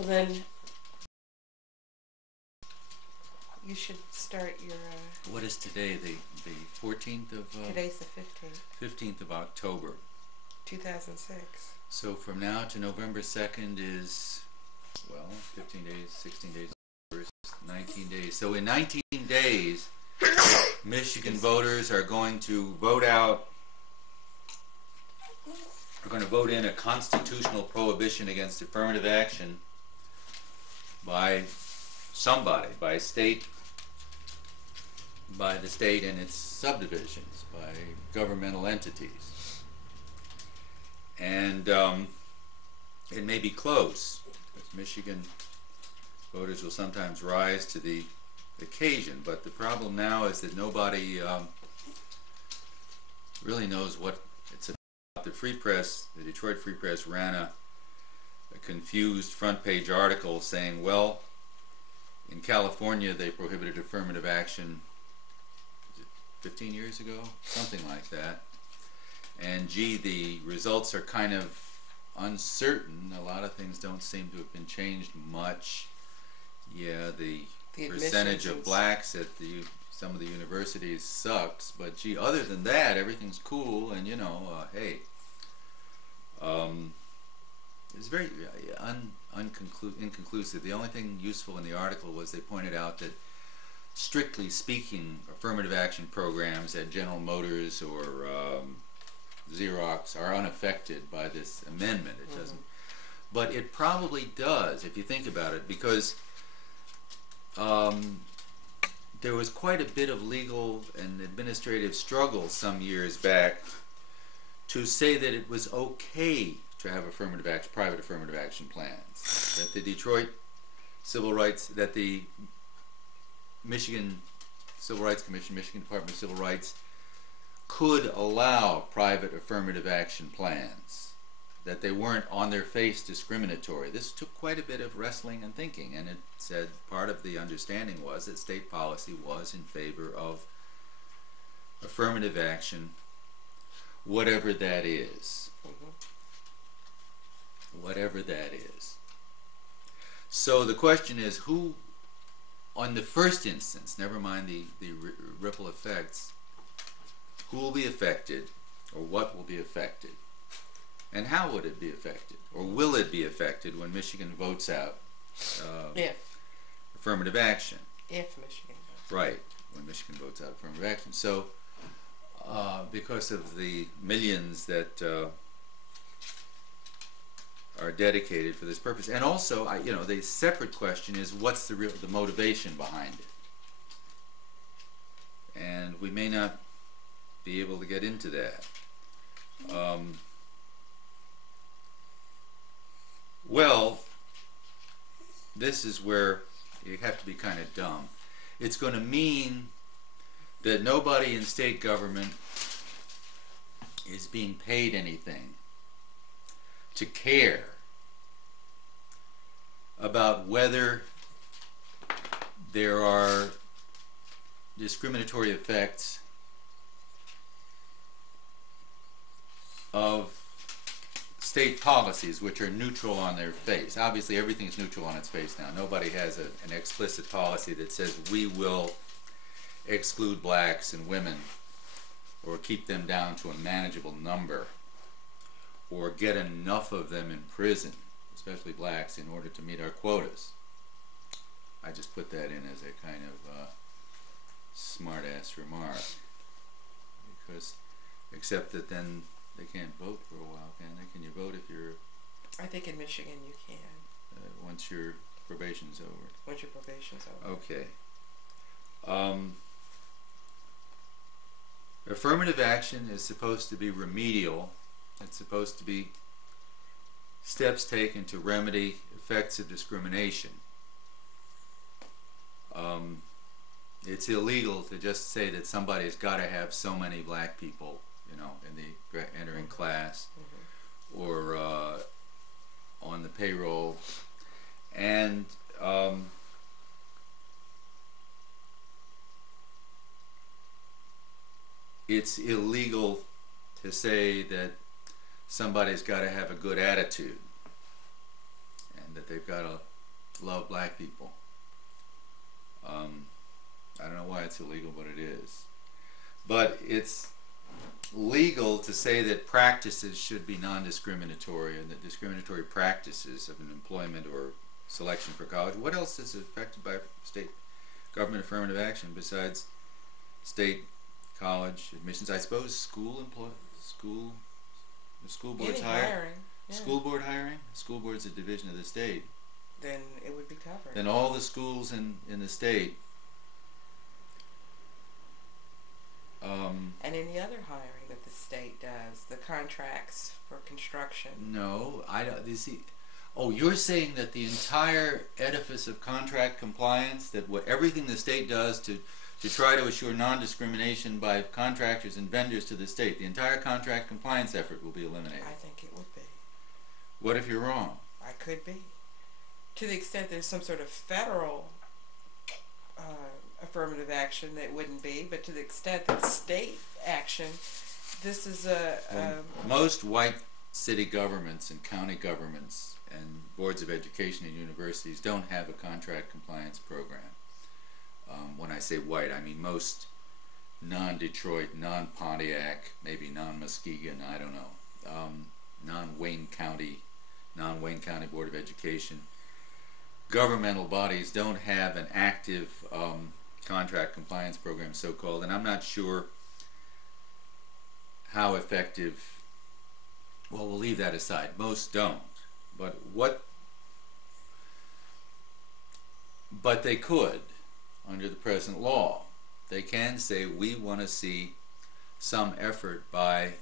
Well, then you should start your. What is today? The 14th of. Today's the 15th. 15th of October. 2006. So from now to November 2nd is, well, 15 days, 16 days, 19 days. So in 19 days, Michigan voters are going to vote out. We're going to vote in a constitutional prohibition against affirmative action by somebody, by the state and its subdivisions, by governmental entities. And it may be close, because Michigan voters will sometimes rise to the occasion, but the problem now is that nobody really knows what it's about. The Free Press, the Detroit Free Press, ran a confused front page article saying, well, in California they prohibited affirmative action, was it 15 years ago? Something like that. And gee, the results are kind of uncertain. A lot of things don't seem to have been changed much. Yeah, the percentage of blacks at some of the universities sucks, but gee, other than that, everything's cool. And you know, hey, it's very inconclusive. The only thing useful in the article was they pointed out that, strictly speaking, affirmative action programs at General Motors or Xerox are unaffected by this amendment. It doesn't, but it probably does if you think about it, because there was quite a bit of legal and administrative struggle some years back to say that it was okay to have private affirmative action plans. That the Detroit Civil Rights, that the Michigan Civil Rights Commission, Michigan Department of Civil Rights, could allow private affirmative action plans, that they weren't on their face discriminatory. This took quite a bit of wrestling and thinking, and it said part of the understanding was that state policy was in favor of affirmative action, whatever that is. Whatever that is. So the question is, who, on the first instance, never mind the ripple effects, who will be affected, or what will be affected, and how would it be affected, or will it be affected when Michigan votes out affirmative action? If Michigan votes. Right, when Michigan votes out affirmative action. So, because of the millions that are dedicated for this purpose, and also, the separate question is, what's the motivation behind it? And we may not be able to get into that. Well, this is where you have to be kind of dumb. It's going to mean that nobody in state government is being paid anything to care about whether there are discriminatory effects of state policies which are neutral on their face. Obviously everything is neutral on its face now. Nobody has an explicit policy that says we will exclude blacks and women, or keep them down to a manageable number, or get enough of them in prison, especially blacks, in order to meet our quotas. I just put that in as a kind of smart-ass remark, because except that then they can't vote for a while, can they? Can you vote if you're... I think in Michigan you can. Once your probation's over. Once your probation's over. Okay. Affirmative action is supposed to be remedial. It's supposed to be steps taken to remedy effects of discrimination. It's illegal to just say that somebody's got to have so many black people, in the entering class, or on the payroll, and it's illegal to say that somebody's got to have a good attitude and that they've got to love black people. I don't know why it's illegal, but it is. But it's legal to say that practices should be non-discriminatory, and that discriminatory practices of an employment or selection for college. What else is affected by state government affirmative action besides state college admissions? I suppose school boards Any hire. hiring. Yeah. School board hiring? School board's a division of the state. Then it would be covered. Then all the schools in the state. And any other hiring that the state does, the contracts for construction. No, I don't. You see, oh, you're saying that the entire edifice of contract compliance, that everything the state does to try to assure non-discrimination by contractors and vendors to the state, the entire contract compliance effort will be eliminated. I think it would be. What if you're wrong? I could be. To the extent there's some sort of federal affirmative action, that wouldn't be, but to the extent that state action, this is most white city governments and county governments and boards of education and universities don't have a contract compliance program. When I say white, I mean most non-Detroit, non-Pontiac, maybe non-Muskegon, I don't know, non-Wayne County Board of Education. Governmental bodies don't have an active contract compliance program, so-called, and I'm not sure how effective. Well, we'll leave that aside. Most don't, but they could, under the present law. They can say, we want to see some effort by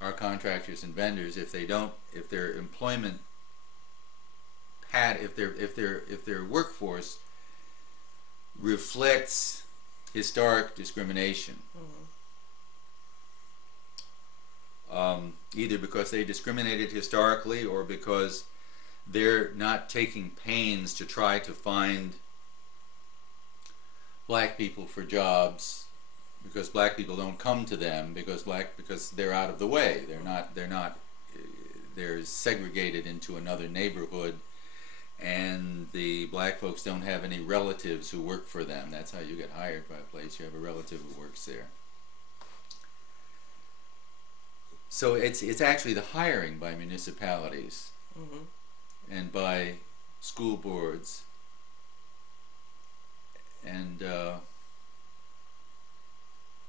our contractors and vendors if their employment if their workforce reflects historic discrimination, either because they discriminated historically or because they're not taking pains to try to find black people for jobs, because black people don't come to them because they're out of the way. They're segregated into another neighborhood, and the black folks don't have any relatives who work for them. That's how you get hired by a place. You have a relative who works there. So it's actually the hiring by municipalities and by school boards and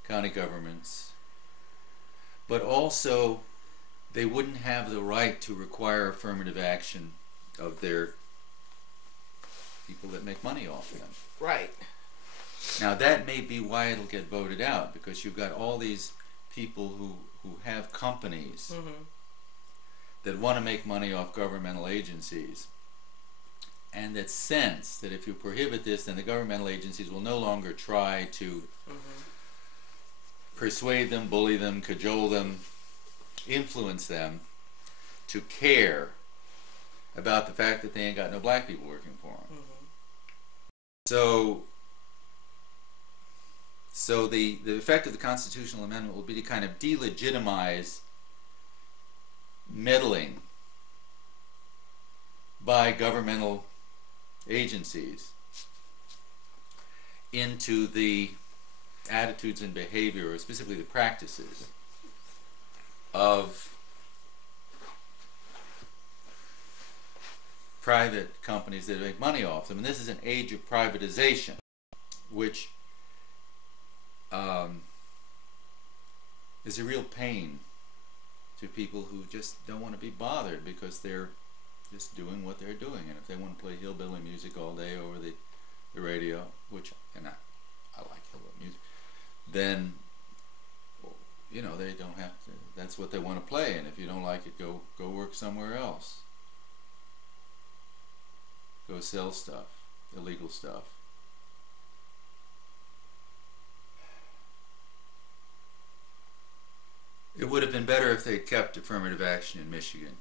county governments. But also, they wouldn't have the right to require affirmative action of their people that make money off of them. right. Now that may be why it'll get voted out, because you've got all these people who have companies that want to make money off governmental agencies, and that sense that if you prohibit this, then the governmental agencies will no longer try to persuade them, bully them, cajole them, influence them to care about the fact that they ain't got no black people working for them. So the effect of the constitutional amendment will be to kind of delegitimize meddling by governmental agencies into the attitudes and behavior, or specifically the practices, of private companies that make money off them. And this is an age of privatization, which is a real pain to people who just don't want to be bothered, because they're just doing what they're doing. And if they want to play hillbilly music all day over the radio, which, and I like hillbilly music, then, you know, they don't have to, that's what they want to play, and if you don't like it, go work somewhere else. Go sell stuff, illegal stuff. It would have been better if they kept affirmative action in Michigan.